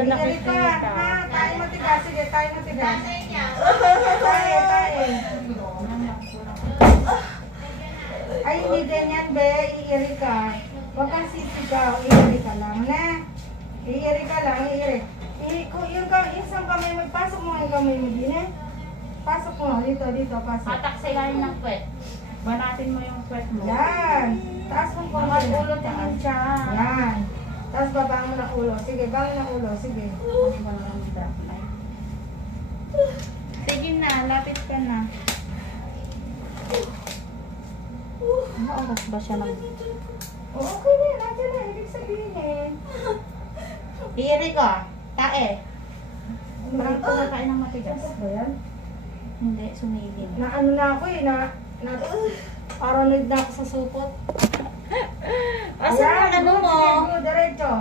kita Iri ka. nakikita. Ha? Tayo matigas. Sige, tayo matigas. Tayo. Ay, hindi ganyan, be. Iiri ka. Huwag kang sisigaw. Iiri ka lang, na. Iiri ka lang, iiri. Yung isang kamay, magpasok mo yung kamay mo din, eh. Pasok mo. Dito, pasok. Hatak sa ilalim ng kwet. Banatin mo yung kwet mo. Yan. Taas mo konti. Mga ulo tingin siya. Yan. Tapos baba mo ng ulo. Sige, bangon ng ulo. Sige. Sige na, lapit ka na. Ano oras ba siya nag... O, okay na. Nandiyan na. Ibig sabihin eh. Iiri ka. Tae. Parang kumakain ng matigas. Ba yan? Hindi, sumigil. Na ano na ako eh. Paranoid na ako sa supot. Asan ang ano mo? Diretso.